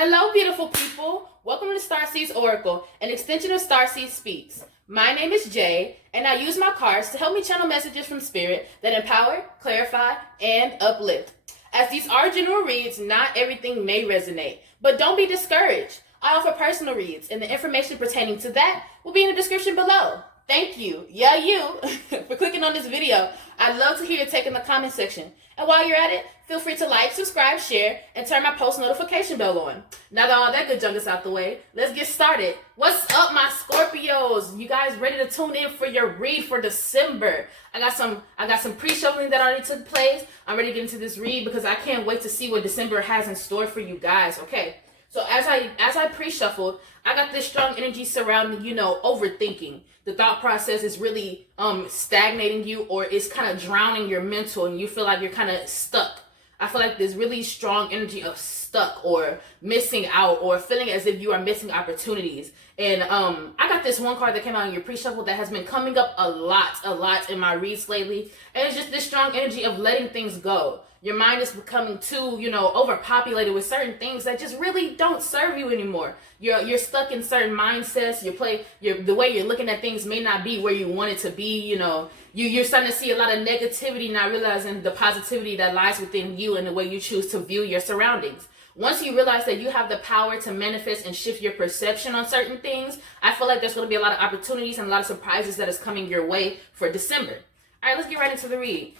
Hello, beautiful people. Welcome to the Starseeds Oracle, an extension of Starseed Speaks. My name is Jay, and I use my cards to help me channel messages from Spirit that empower, clarify, and uplift. As these are general reads, not everything may resonate, but don't be discouraged. I offer personal reads, and the information pertaining to that will be in the description below. Thank you, for clicking on this video. I'd love to hear your take in the comment section. And while you're at it, feel free to like, subscribe, share, and turn my post notification bell on. Now that all that good junk is out the way, let's get started. What's up, my Scorpios? You guys ready to tune in for your read for December? I got some pre-shuffling that already took place. I'm ready to get into this read because I can't wait to see what December has in store for you guys. Okay. So as I pre-shuffled, I got this strong energy surrounding, overthinking. The thought process is really stagnating you, or it's kind of drowning your mental, and you feel like you're kind of stuck. I feel like there's really strong energy of stuck or missing out or feeling as if you are missing opportunities. And I got this one card that came out in your pre-shuffle that has been coming up a lot in my reads lately. And it's just this strong energy of letting things go. Your mind is becoming too, overpopulated with certain things that just really don't serve you anymore. You're stuck in certain mindsets. The way you're looking at things may not be where you want it to be. You're starting to see a lot of negativity, not realizing the positivity that lies within you and the way you choose to view your surroundings. Once you realize that you have the power to manifest and shift your perception on certain things, I feel like there's going to be a lot of opportunities and a lot of surprises that is coming your way for December. All right, let's get right into the read.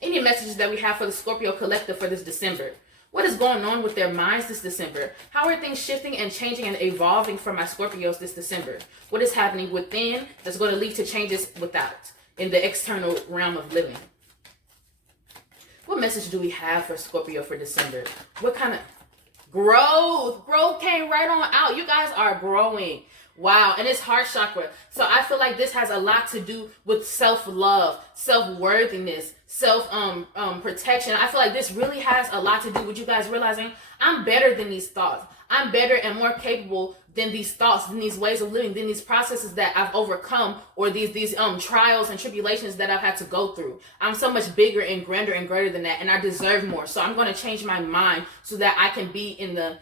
Any messages that we have for the Scorpio collective for this December? What is going on with their minds this December? How are things shifting and changing and evolving for my Scorpios this December? What is happening within that's going to lead to changes without in the external realm of living? What message do we have for Scorpio for December? What kind of growth? Growth came right on out. You guys are growing. Wow, and it's heart chakra. So I feel like this has a lot to do with self-love, self-worthiness, self-protection. I feel like this really has a lot to do with you guys realizing I'm better than these thoughts. I'm better and more capable than these thoughts, than these ways of living, than these processes that I've overcome, or these trials and tribulations that I've had to go through. I'm so much bigger and grander and greater than that, and I deserve more. So I'm going to change my mind so that I can be in the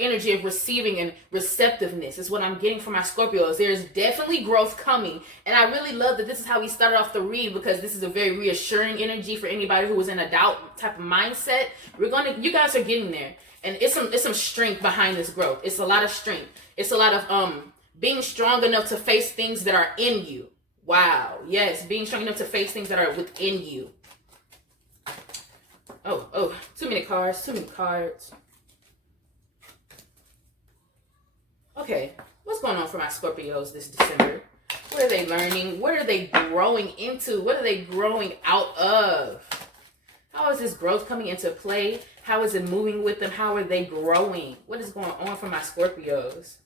energy of receiving and receptiveness is what I'm getting from my Scorpios. There's definitely growth coming, and I really love that this is how we started off the read, because this is a very reassuring energy for anybody who was in a doubt type of mindset. You guys are getting there. And it's some strength behind this growth. It's a lot of strength. It's a lot of being strong enough to face things that are in you. Wow. Yes, being strong enough to face things that are within you. Oh, too many cards. Okay, what's going on for my Scorpios this December? What are they learning? What are they growing into? What are they growing out of? How is this growth coming into play? How is it moving with them? How are they growing? What is going on for my Scorpios?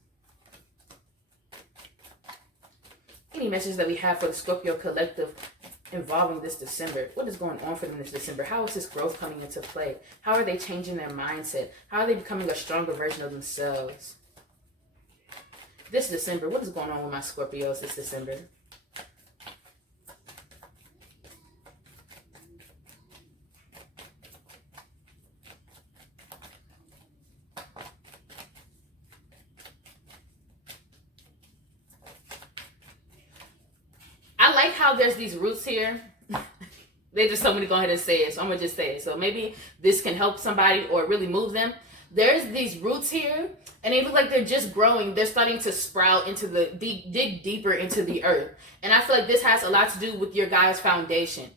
Any messages that we have for the Scorpio collective involving this December? What is going on for them this December? How is this growth coming into play? How are they changing their mindset? How are they becoming a stronger version of themselves? This December, what is going on with my Scorpios this December? I like how there's these roots here. They just told me to go ahead and say it, so I'm going to just say it. So maybe this can help somebody or really move them. There's these roots here, and they look like they're just growing. They're starting to sprout dig deeper into the earth. And I feel like this has a lot to do with your guys' foundation.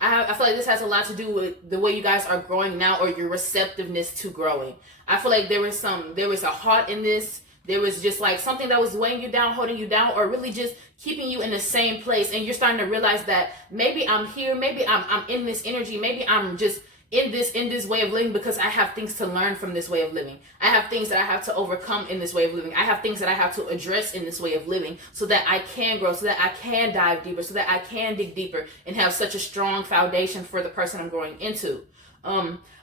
I feel like this has a lot to do with the way you guys are growing now, or your receptiveness to growing. I feel like there was a heart in this. There was just like something that was weighing you down, holding you down, or really just keeping you in the same place. And you're starting to realize that maybe I'm here, maybe I'm in this energy, maybe I'm just in this way of living because I have things to learn from this way of living. I have things that I have to overcome in this way of living. I have things that I have to address in this way of living so that I can grow, so that I can dive deeper, so that I can dig deeper and have such a strong foundation for the person I'm growing into.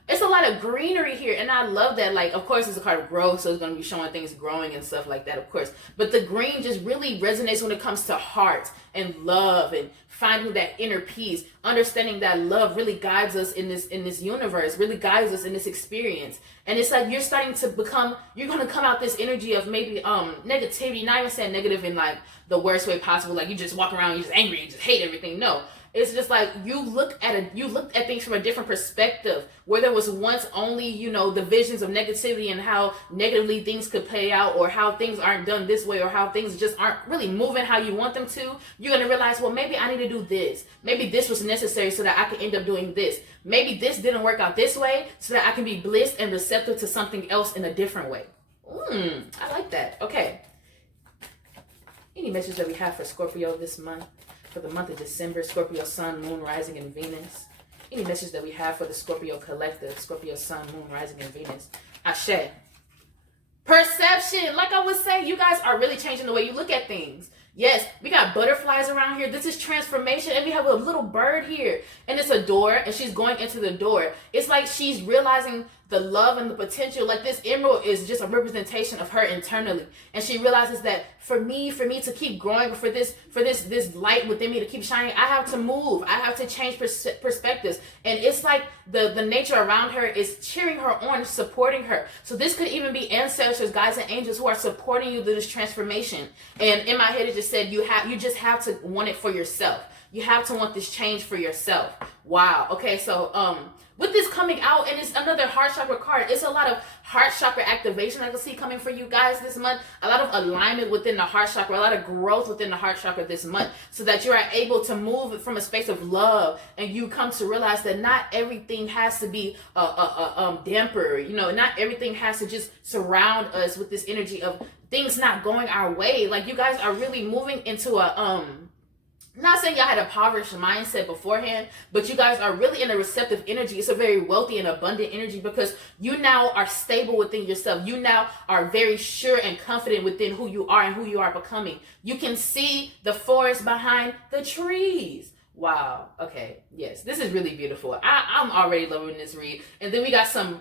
It's a lot of greenery here, and I love that. Like, of course, it's a card of growth, so it's going to be showing things growing and stuff like that, of course. But the green just really resonates when it comes to heart and love and finding that inner peace, understanding that love really guides us in this universe, really guides us in this experience. And it's like you're starting to become, you're going to come out this energy of maybe negativity, not even saying negative in like the worst way possible, like you just walk around, you're just angry, you just hate everything. No. It's just like you looked at things from a different perspective, where there was once only, you know, the visions of negativity and how negatively things could play out, or how things aren't done this way, or how things just aren't really moving how you want them to. You're going to realize, well, maybe I need to do this. Maybe this was necessary so that I can end up doing this. Maybe this didn't work out this way so that I can be blissed and receptive to something else in a different way. I like that. Okay. Any message that we have for Scorpio this month? For the month of December, Scorpio Sun, Moon, Rising, and Venus. Any message that we have for the Scorpio collective, Scorpio Sun, Moon, Rising, and Venus. Ashe. Perception. Like I was saying, you guys are really changing the way you look at things. Yes, we got butterflies around here. This is transformation. And we have a little bird here. And it's a door, and she's going into the door. It's like she's realizing the love and the potential. Like this emerald is just a representation of her internally. And she realizes that for me to keep growing, for this light within me to keep shining, I have to move. I have to change perspectives. And it's like the nature around her is cheering her on, supporting her. So this could even be ancestors, guides, and angels who are supporting you through this transformation. And in my head, it just said you just have to want it for yourself. You have to want this change for yourself. Wow. Okay, so with this coming out, and it's another heart chakra card, it's a lot of heart chakra activation I can see coming for you guys this month. A lot of alignment within the heart chakra, a lot of growth within the heart chakra this month, so that you are able to move from a space of love, and you come to realize that not everything has to be a damper. You know, not everything has to just surround us with this energy of things not going our way. Like you guys are really moving into a not saying y'all had a impoverished mindset beforehand, but you guys are really in a receptive energy. It's a very wealthy and abundant energy because you now are stable within yourself. You now are very sure and confident within who you are and who you are becoming. You can see the forest behind the trees. Wow. Okay. Yes, this is really beautiful. I'm already loving this read. And then we got some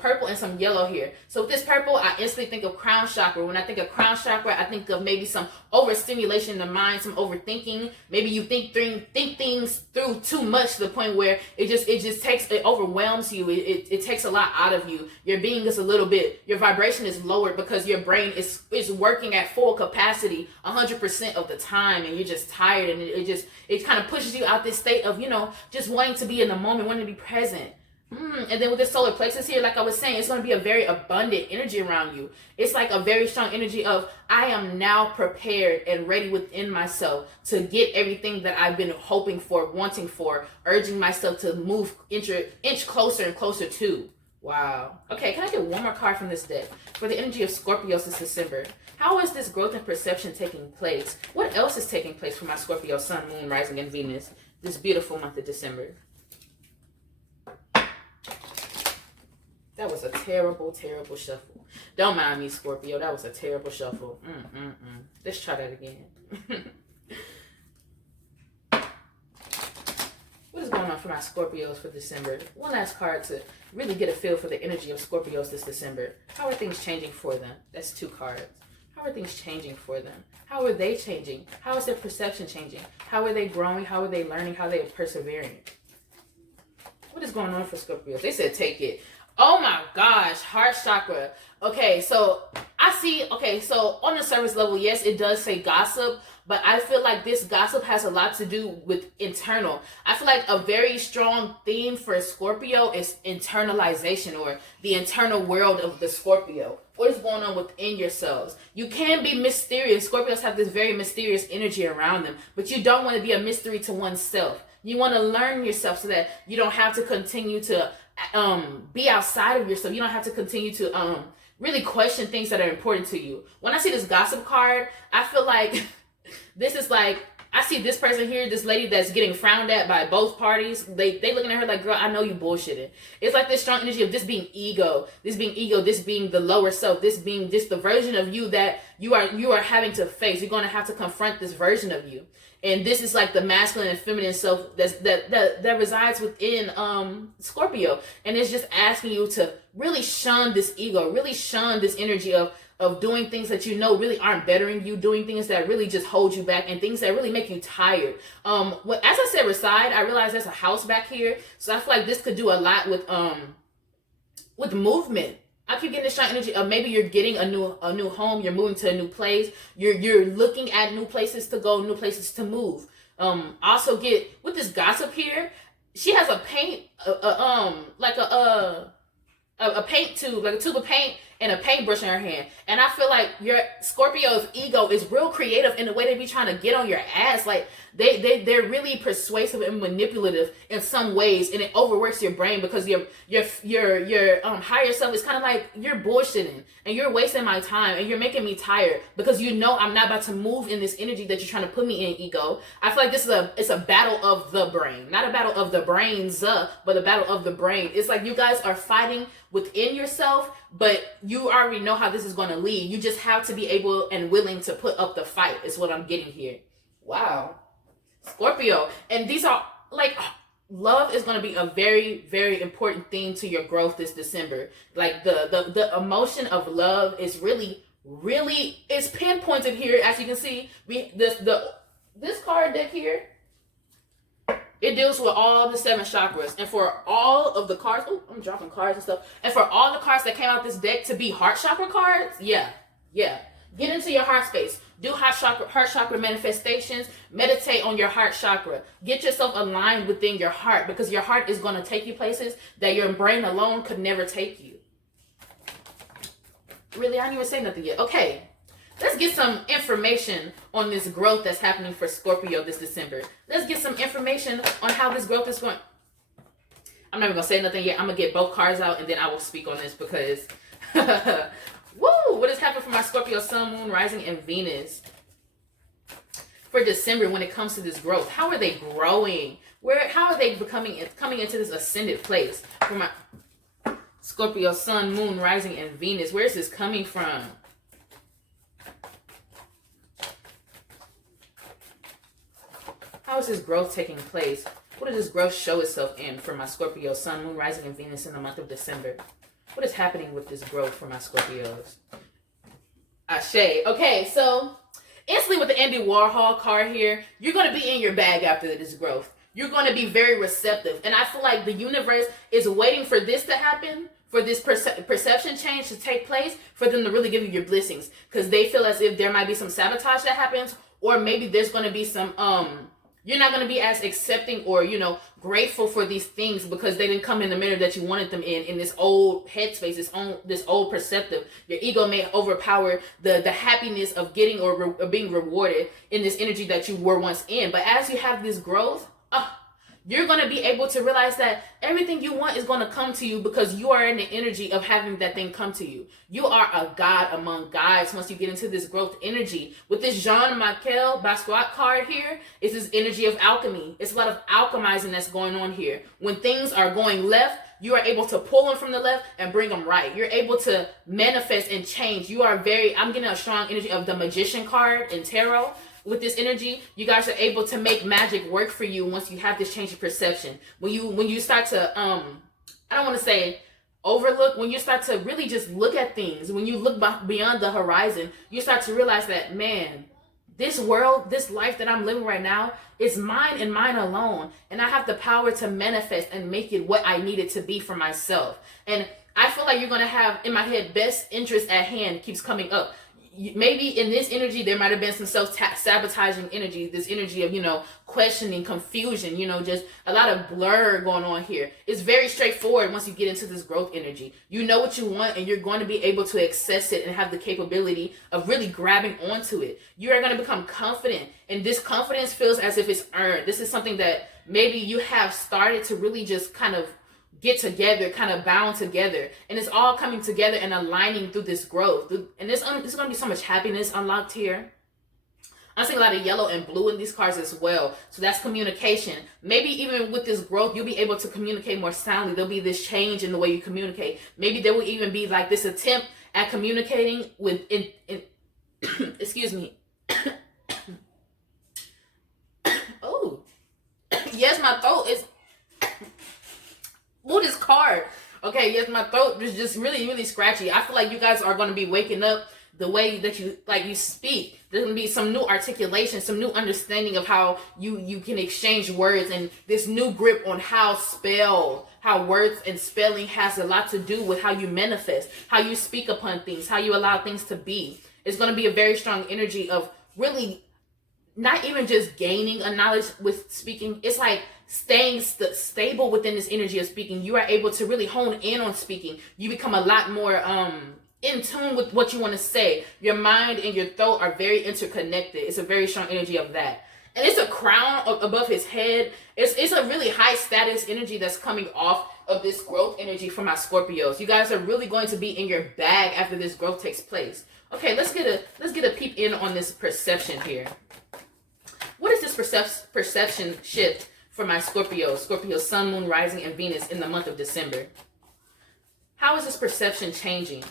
purple and some yellow here. So with this purple, I instantly think of crown chakra. When I think of crown chakra, I think of maybe some overstimulation in the mind, some overthinking. Maybe you think things through too much to the point where it overwhelms you. It takes a lot out of you. Your being is a little bit, your vibration is lowered because your brain is working at full capacity 100% of the time, and you're just tired, and it kind of pushes you out this state of, you know, just wanting to be in the moment, wanting to be present. And then with this solar plexus here, like I was saying, it's going to be a very abundant energy around you. It's like a very strong energy of, I am now prepared and ready within myself to get everything that I've been hoping for, wanting for, urging myself to move inch closer and closer to. Wow. Okay, can I get one more card from this deck for the energy of Scorpios this December? How is this growth and perception taking place? What else is taking place for my Scorpio Sun, Moon, Rising, and Venus this beautiful month of December? That was a terrible, terrible shuffle. Don't mind me, Scorpio. That was a terrible shuffle. Let's try that again. What is going on for my Scorpios for December? One last card to really get a feel for the energy of Scorpios this December. How are things changing for them? That's two cards. How are things changing for them? How are they changing? How is their perception changing? How are they growing? How are they learning? How are they persevering? What is going on for Scorpios? They said take it. Oh my gosh, heart chakra. Okay, so I see, so on the surface level, yes, it does say gossip, but I feel like this gossip has a lot to do with internal. I feel like a very strong theme for Scorpio is internalization, or the internal world of the Scorpio. What is going on within yourselves? You can be mysterious. Scorpios have this very mysterious energy around them, but you don't want to be a mystery to oneself. You want to learn yourself so that you don't have to continue to be outside of yourself. You don't have to continue to really question things that are important to you. When I see this gossip card, I feel like this is like I see this person here, this lady that's getting frowned at by both parties. They looking at her like, girl, I know you bullshitting. It's like this strong energy of this being ego, this being the lower self, this being just the version of you that you are having to face. You're going to have to confront this version of you. And this is like the masculine and feminine self that resides within Scorpio. And it's just asking you to really shun this ego, really shun this energy of doing things that you know really aren't bettering you, doing things that really just hold you back, and things that really make you tired. As I said, reside, I realize there's a house back here, so I feel like this could do a lot with movement. I keep getting this strong energy of maybe you're getting a new home, you're moving to a new place, you're looking at new places to go, new places to move. Also get with this gossip here, she has a paint, like a paint tube, like a tube of paint and a paintbrush in her hand. And I feel like your Scorpio's ego is real creative in the way they be trying to get on your ass. Like they're really persuasive and manipulative in some ways, and it overworks your brain because your higher self is kind of like, you're bullshitting and you're wasting my time and you're making me tired because you know I'm not about to move in this energy that you're trying to put me in, ego. I feel like it's a battle of the brain, not a battle of the brains, but a battle of the brain. It's like you guys are fighting within yourself, but you already know how this is going to lead. You just have to be able and willing to put up the fight is what I'm getting here. Wow. Scorpio. And these are like, love is going to be a very, very important thing to your growth this December. Like the emotion of love is really, really, it's pinpointed here. As you can see, this card deck here, it deals with all the 7 chakras. And for all of the cards, oh, I'm dropping cards and stuff. And for all the cards that came out this deck to be heart chakra cards, yeah. Get into your heart space. Do heart chakra manifestations. Meditate on your heart chakra. Get yourself aligned within your heart, because your heart is going to take you places that your brain alone could never take you. Really, I didn't even say nothing yet. Okay. Let's get some information on this growth that's happening for Scorpio this December. Let's get some information on how this growth is going. I'm not even going to say nothing yet. I'm going to get both cards out and then I will speak on this because, woo, what has happened for my Scorpio Sun, Moon, Rising, and Venus for December when it comes to this growth? How are they growing? How are they coming into this ascended place for my Scorpio Sun, Moon, Rising, and Venus? Where is this coming from? How is this growth taking place? What does this growth show itself in for my Scorpio Sun, Moon, Rising, and Venus in the month of December? What is happening with this growth for my Scorpios? Ashe. Okay, so instantly with the Andy Warhol card here, you're going to be in your bag after this growth. You're going to be very receptive. And I feel like the universe is waiting for this to happen, for this perception change to take place, for them to really give you your blessings. Because they feel as if there might be some sabotage that happens, or maybe there's going to be some, you're not going to be as accepting or, grateful for these things because they didn't come in the manner that you wanted them in this old headspace, this old perceptive. Your ego may overpower the happiness of getting or being rewarded in this energy that you were once in. But as you have this growth, you're going to be able to realize that everything you want is going to come to you because you are in the energy of having that thing come to you. You are a god among gods once you get into this growth energy. With this Jean-Michel Basquiat card here, it's this energy of alchemy. It's a lot of alchemizing that's going on here. When things are going left, you are able to pull them from the left and bring them right. You're able to manifest and change. I'm getting a strong energy of the Magician card in tarot. With this energy, you guys are able to make magic work for you once you have this change of perception. When you start to, I don't want to say overlook, when you start to really just look at things, when you look beyond the horizon, you start to realize that, man, this world, this life that I'm living right now is mine and mine alone. And I have the power to manifest and make it what I need it to be for myself. And I feel like you're going to have, in my head, best interest at hand keeps coming up. Maybe in this energy, there might have been some self-sabotaging energy, this energy of, questioning, confusion, just a lot of blur going on here. It's very straightforward once you get into this growth energy. You know what you want, and you're going to be able to access it and have the capability of really grabbing onto it. You are going to become confident, and this confidence feels as if it's earned. This is something that maybe you have started to really just kind of get together, kind of bound together, and it's all coming together and aligning through this growth. And there's going to be so much happiness unlocked here. I'm seeing a lot of yellow and blue in these cards as well. So that's communication. Maybe even with this growth, you'll be able to communicate more soundly. There'll be this change in the way you communicate. Maybe there will even be like this attempt at communicating with, excuse me. Oh, yes, my throat is, oh, this card. Okay, yes, my throat is just really, really scratchy. I feel like you guys are going to be waking up the way that you speak. There's going to be some new articulation, some new understanding of how you can exchange words, and this new grip on how words and spelling has a lot to do with how you manifest, how you speak upon things, how you allow things to be. It's going to be a very strong energy of really not even just gaining a knowledge with speaking. It's like staying stable within this energy of speaking. You are able to really hone in on speaking. You become a lot more in tune with what you want to say. Your mind and your throat are very interconnected. It's a very strong energy of that. And it's a crown above his head. It's a really high status energy that's coming off of this growth energy for my Scorpios. You guys are really going to be in your bag after this growth takes place. Okay, let's get a peep in on this perception here. What is this perception shift for my Scorpio? Scorpio, Sun, Moon, Rising, and Venus in the month of December. How is this perception changing?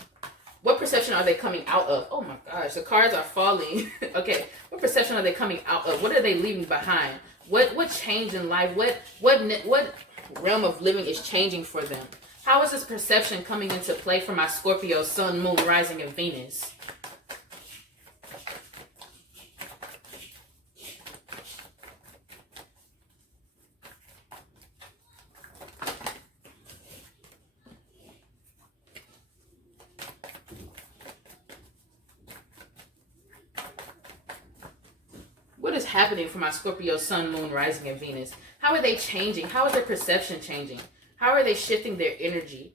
What perception are they coming out of? Oh my gosh, the cards are falling. Okay, what perception are they coming out of? What are they leaving behind? What change in life? What realm of living is changing for them? How is this perception coming into play for my Scorpio, Sun, Moon, Rising, and Venus? What is happening for my Scorpio, Sun, Moon, Rising, and Venus? How are they changing? How is their perception changing? How are they shifting their energy?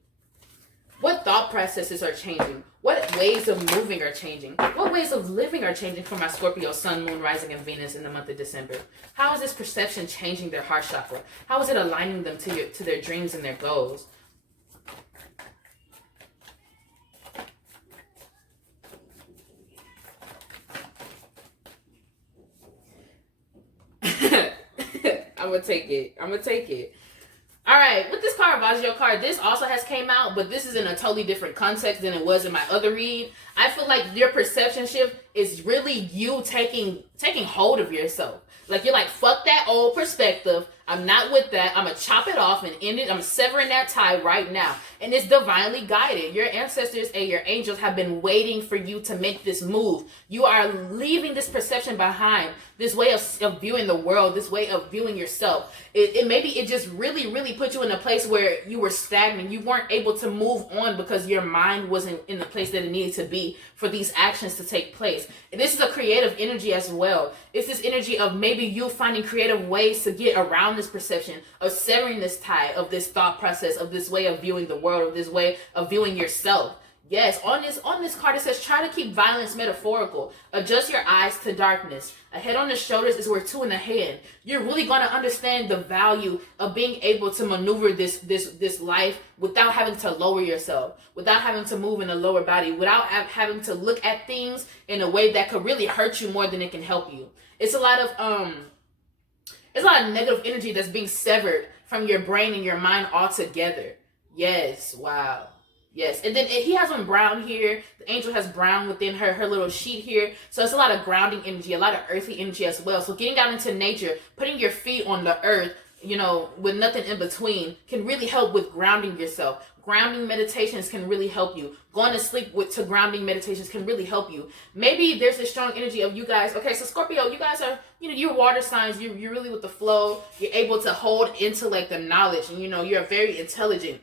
What thought processes are changing? What ways of moving are changing? What ways of living are changing for my Scorpio, Sun, Moon, Rising, and Venus in the month of December? How is this perception changing their heart chakra? How is it aligning them to their dreams and their goals? I'm gonna take it. All right, with this card, Vajjo card, this also has came out, but this is in a totally different context than it was in my other read. I feel like your perception shift is really you taking hold of yourself. Like, you're like, fuck that old perspective. I'm not with that. I'm going to chop it off and end it. I'm severing that tie right now. And it's divinely guided. Your ancestors and your angels have been waiting for you to make this move. You are leaving this perception behind, this way of viewing the world, this way of viewing yourself. Maybe it just really, really put you in a place where you were stagnant. You weren't able to move on because your mind wasn't in the place that it needed to be for these actions to take place. And this is a creative energy as well. It's this energy of maybe you finding creative ways to get around this perception, of severing this tie, of this thought process, of this way of viewing the world, of this way of viewing yourself. Yes, on this card it says, try to keep violence metaphorical. Adjust your eyes to darkness. A head on the shoulders is worth two in the hand. You're really going to understand the value of being able to maneuver this life without having to lower yourself, without having to move in a lower body, without having to look at things in a way that could really hurt you more than it can help you. It's a lot of negative energy that's being severed from your brain and your mind altogether. Yes, wow. Yes, and then he has on brown here. The angel has brown within her little sheet here. So it's a lot of grounding energy, a lot of earthy energy as well. So getting out into nature, putting your feet on the earth, with nothing in between, can really help with grounding yourself. Grounding meditations can really help you. Going to sleep to grounding meditations can really help you. Maybe there's a strong energy of you guys. Okay, so Scorpio, you guys are, you're water signs. You're really with the flow. You're able to hold intellect and knowledge. And, you're very intelligent.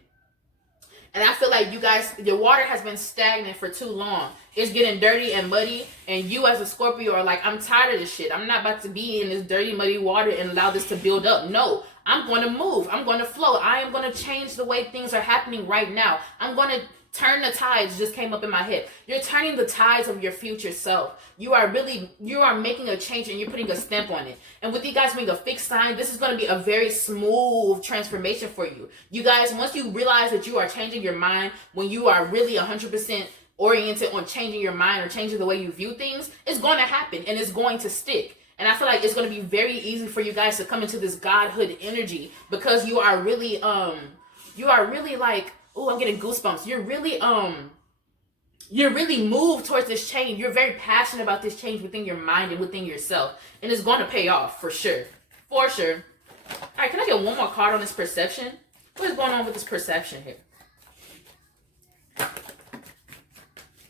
And I feel like you guys, your water has been stagnant for too long. It's getting dirty and muddy. And you as a Scorpio are like, I'm tired of this shit. I'm not about to be in this dirty, muddy water and allow this to build up. No, I'm going to move. I'm going to flow. I am going to change the way things are happening right now. I'm going to turn the tides. Just came up in my head. You're turning the tides of your future self. You are making a change and you're putting a stamp on it. And with you guys being a fixed sign, this is going to be a very smooth transformation for you. You guys, once you realize that you are changing your mind, when you are really 100% oriented on changing your mind or changing the way you view things, it's going to happen and it's going to stick. And I feel like it's going to be very easy for you guys to come into this godhood energy because you are really like, oh, I'm getting goosebumps. You're really moved towards this change. You're very passionate about this change within your mind and within yourself. And it's going to pay off for sure. For sure. All right, can I get one more card on this perception? What is going on with this perception here?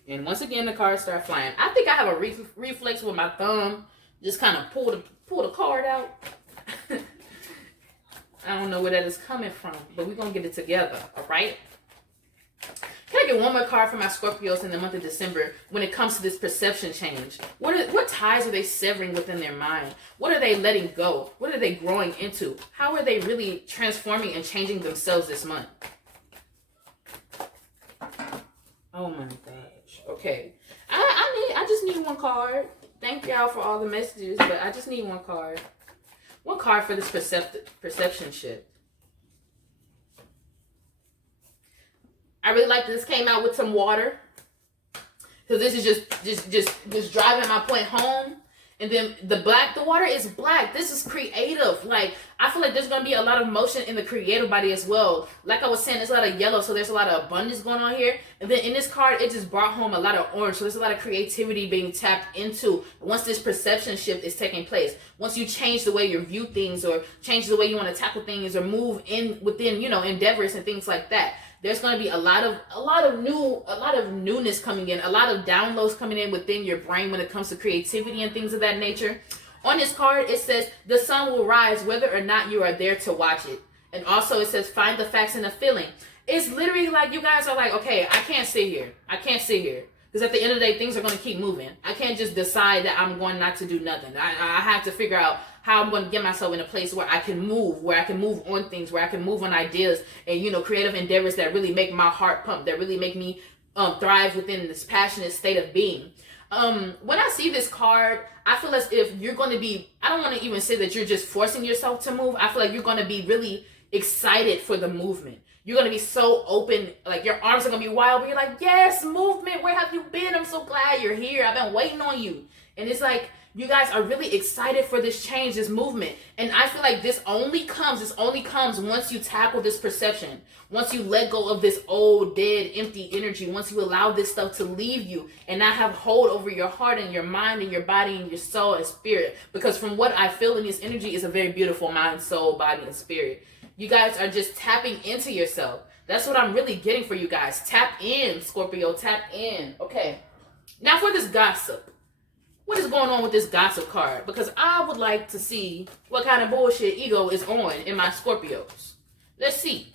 And once again, the cards start flying. I think I have a reflex with my thumb. Just kind of pull the card out. I don't know where that is coming from, but we're going to get it together, all right? Can I get one more card for my Scorpios in the month of December when it comes to this perception change? What ties are they severing within their mind? What are they letting go? What are they growing into? How are they really transforming and changing themselves this month? Oh my gosh. Okay. I just need one card. Thank y'all for all the messages, but I just need one card. One card for this perception shift. I really like that this came out with some water. So this is just driving my point home. And then the water is black. This is creative. Like, I feel like there's going to be a lot of motion in the creative body as well. Like I was saying, there's a lot of yellow, so there's a lot of abundance going on here. And then in this card, it just brought home a lot of orange. So there's a lot of creativity being tapped into once this perception shift is taking place. Once you change the way you view things or change the way you want to tackle things or move within, endeavors and things like that. There's going to be a lot of newness coming in, a lot of downloads coming in within your brain when it comes to creativity and things of that nature. On this card, it says the sun will rise whether or not you are there to watch it. And also it says find the facts in the feeling. It's literally like you guys are like, okay, I can't sit here. Because at the end of the day, things are going to keep moving. I can't just decide that I'm going not to do nothing. I have to figure out how I'm going to get myself in a place where I can move on things, where I can move on ideas and, creative endeavors that really make my heart pump, that really make me thrive within this passionate state of being. When I see this card, I feel as if you're going to be, I don't want to even say that you're just forcing yourself to move. I feel like you're going to be really excited for the movement. You're going to be so open, like your arms are going to be wild, but you're like, yes, movement, where have you been? I'm so glad you're here. I've been waiting on you. And it's like, you guys are really excited for this change, this movement. And I feel like this only comes once you tackle this perception. Once you let go of this old, dead, empty energy. Once you allow this stuff to leave you and not have hold over your heart and your mind and your body and your soul and spirit. Because from what I feel in this energy is a very beautiful mind, soul, body, and spirit. You guys are just tapping into yourself. That's what I'm really getting for you guys. Tap in, Scorpio. Tap in. Okay. Now for this gossip. What is going on with this gossip card? Because I would like to see what kind of bullshit ego is on in my Scorpios. Let's see.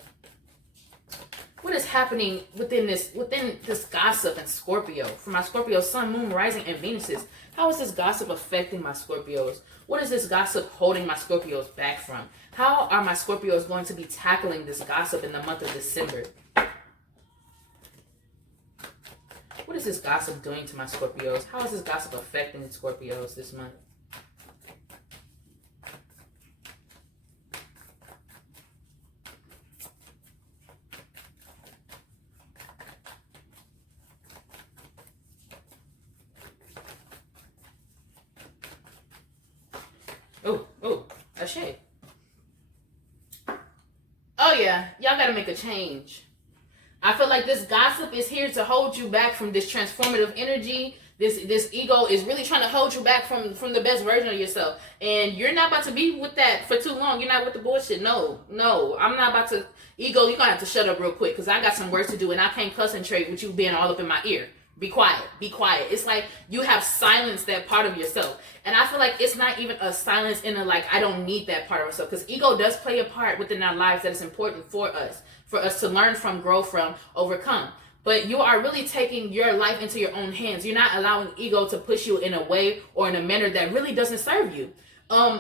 What is happening within this gossip and Scorpio? For my Scorpio sun, moon, rising, and Venuses. How is this gossip affecting my Scorpios? What is this gossip holding my Scorpios back from? How are my Scorpios going to be tackling this gossip in the month of December? What is this gossip doing to my Scorpios? How is this gossip affecting the Scorpios this month? Oh, a shade. Oh yeah, y'all gotta make a change. I feel like this gossip is here to hold you back from this transformative energy. This ego is really trying to hold you back from the best version of yourself. And you're not about to be with that for too long. You're not with the bullshit. No. I'm not about to. Ego, you're going to have to shut up real quick because I got some work to do and I can't concentrate with you being all up in my ear. Be quiet. It's like you have silenced that part of yourself. And I feel like it's not even a silence in a like, I don't need that part of myself. Because ego does play a part within our lives that is important for us to learn from, grow from, overcome. But you are really taking your life into your own hands. You're not allowing ego to push you in a way or in a manner that really doesn't serve you.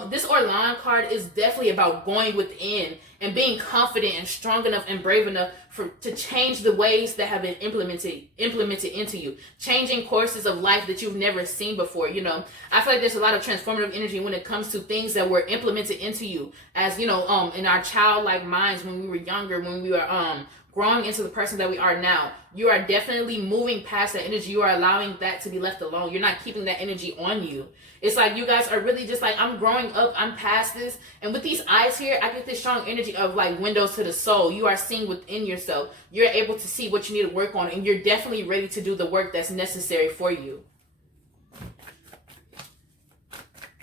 This Orlan card is definitely about going within and being confident and strong enough and brave enough to change the ways that have been implemented into you, changing courses of life that you've never seen before. I feel like there's a lot of transformative energy when it comes to things that were implemented into you as in our childlike minds when we were younger, when we were growing into the person that we are now. You are definitely moving past that energy. You are allowing that to be left alone. You're not keeping that energy on you. It's like you guys are really just like, I'm growing up, I'm past this. And with these eyes here, I get this strong energy of like windows to the soul. You are seeing within yourself. You're able to see what you need to work on, and you're definitely ready to do the work that's necessary for you.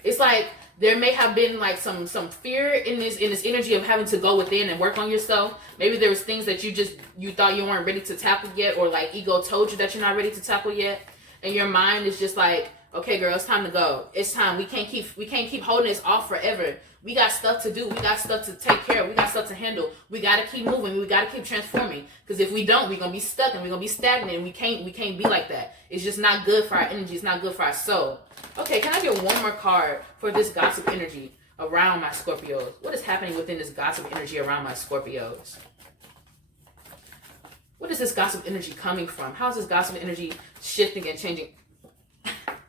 It's like there may have been like some fear in this energy of having to go within and work on yourself. Maybe there was things that you thought you weren't ready to tackle yet, or like ego told you that you're not ready to tackle yet, and your mind is just like, okay, girl, it's time to go. It's time. We can't keep holding this off forever. We got stuff to do. We got stuff to take care of. We got stuff to handle. We got to keep moving. We got to keep transforming. Because if we don't, we're going to be stuck and we're going to be stagnant. And we can't be like that. It's just not good for our energy. It's not good for our soul. Okay, can I get one more card for this gossip energy around my Scorpios? What is happening within this gossip energy around my Scorpios? What is this gossip energy coming from? How is this gossip energy shifting and changing?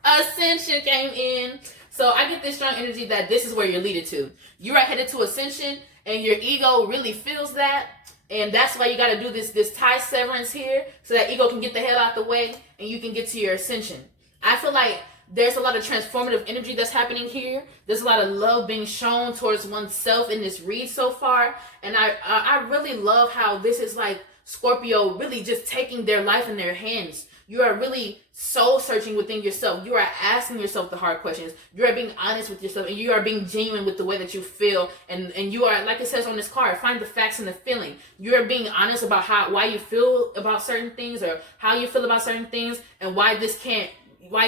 Ascension came in. So I get this strong energy that this is where you're leading to. You are headed to ascension, and your ego really feels that. And that's why you got to do this tie severance here, so that ego can get the hell out the way and you can get to your ascension. I feel like there's a lot of transformative energy that's happening here. There's a lot of love being shown towards oneself in this read so far. And I really love how this is like Scorpio really just taking their life in their hands. You are really soul searching within yourself. You are asking yourself the hard questions. You are being honest with yourself, and you are being genuine with the way that you feel. And you are, like it says on this card, find the facts and the feeling. You are being honest about why you feel about certain things, or how you feel about certain things, and why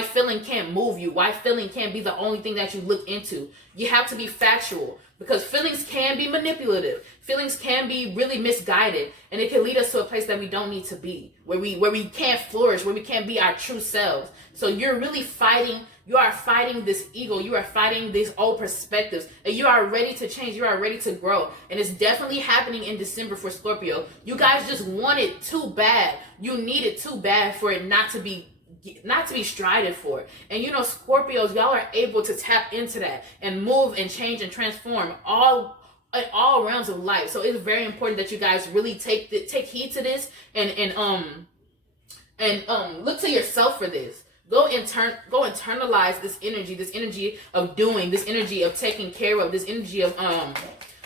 feeling can't move you. Why feeling can't be the only thing that you look into. You have to be factual, because feelings can be manipulative. Feelings can be really misguided, and it can lead us to a place that we don't need to be, where we can't flourish, where we can't be our true selves. So you're really fighting. You are fighting this ego. You are fighting these old perspectives, and you are ready to change. You are ready to grow, and it's definitely happening in December for Scorpio. You guys just want it too bad. You need it too bad for it not to be strided for. And you know, Scorpios, y'all are able to tap into that and move and change and transform in all realms of life. So it's very important that you guys really take heed to this and look to yourself for this. Go internalize this energy of doing, this energy of taking care of, this energy of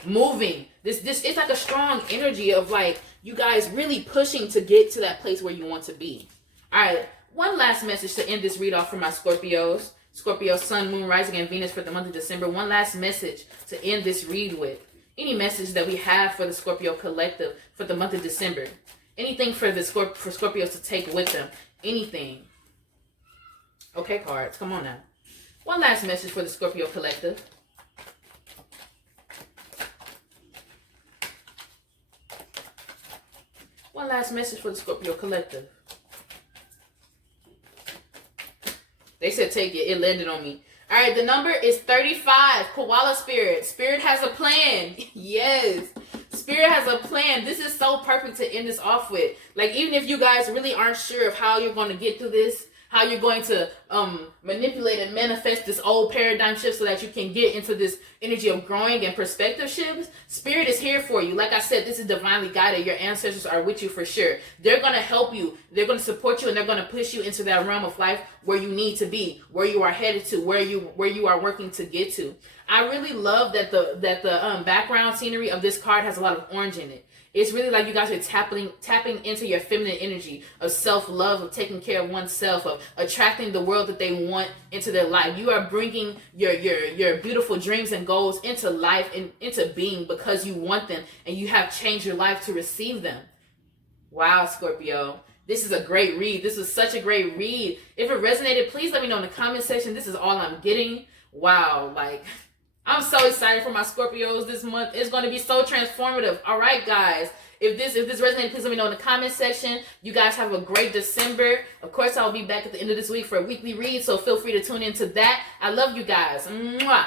moving. This it's like a strong energy of like you guys really pushing to get to that place where you want to be. All right. One last message to end this read off for my Scorpios. Scorpio, Sun, Moon, Rising, and Venus for the month of December. One last message to end this read with. Any message that we have for the Scorpio collective for the month of December. Anything for Scorpios to take with them. Anything. Okay, cards. Come on now. One last message for the Scorpio collective. One last message for the Scorpio collective. They said take it. It landed on me. All right, the number is 35. Koala Spirit. Spirit has a plan. Yes. Spirit has a plan. This is so perfect to end this off with. Like, even if you guys really aren't sure of how you're going to get through this, how you're going to manipulate and manifest this old paradigm shift so that you can get into this energy of growing and perspective shifts, Spirit is here for you. Like I said, this is divinely guided. Your ancestors are with you for sure. They're going to help you. They're going to support you, and they're going to push you into that realm of life where you need to be, where you are headed to, where you are working to get to. I really love that the background scenery of this card has a lot of orange in it. It's really like you guys are tapping into your feminine energy of self-love, of taking care of oneself, of attracting the world that they want into their life. You are bringing your beautiful dreams and goals into life and into being because you want them, and you have changed your life to receive them. Wow, Scorpio. This is a great read. This is such a great read. If it resonated, please let me know in the comment section. This is all I'm getting. Wow, like... I'm so excited for my Scorpios this month. It's going to be so transformative. All right, guys. If this resonated, please let me know in the comment section. You guys have a great December. Of course, I'll be back at the end of this week for a weekly read, so feel free to tune into that. I love you guys. Mwah.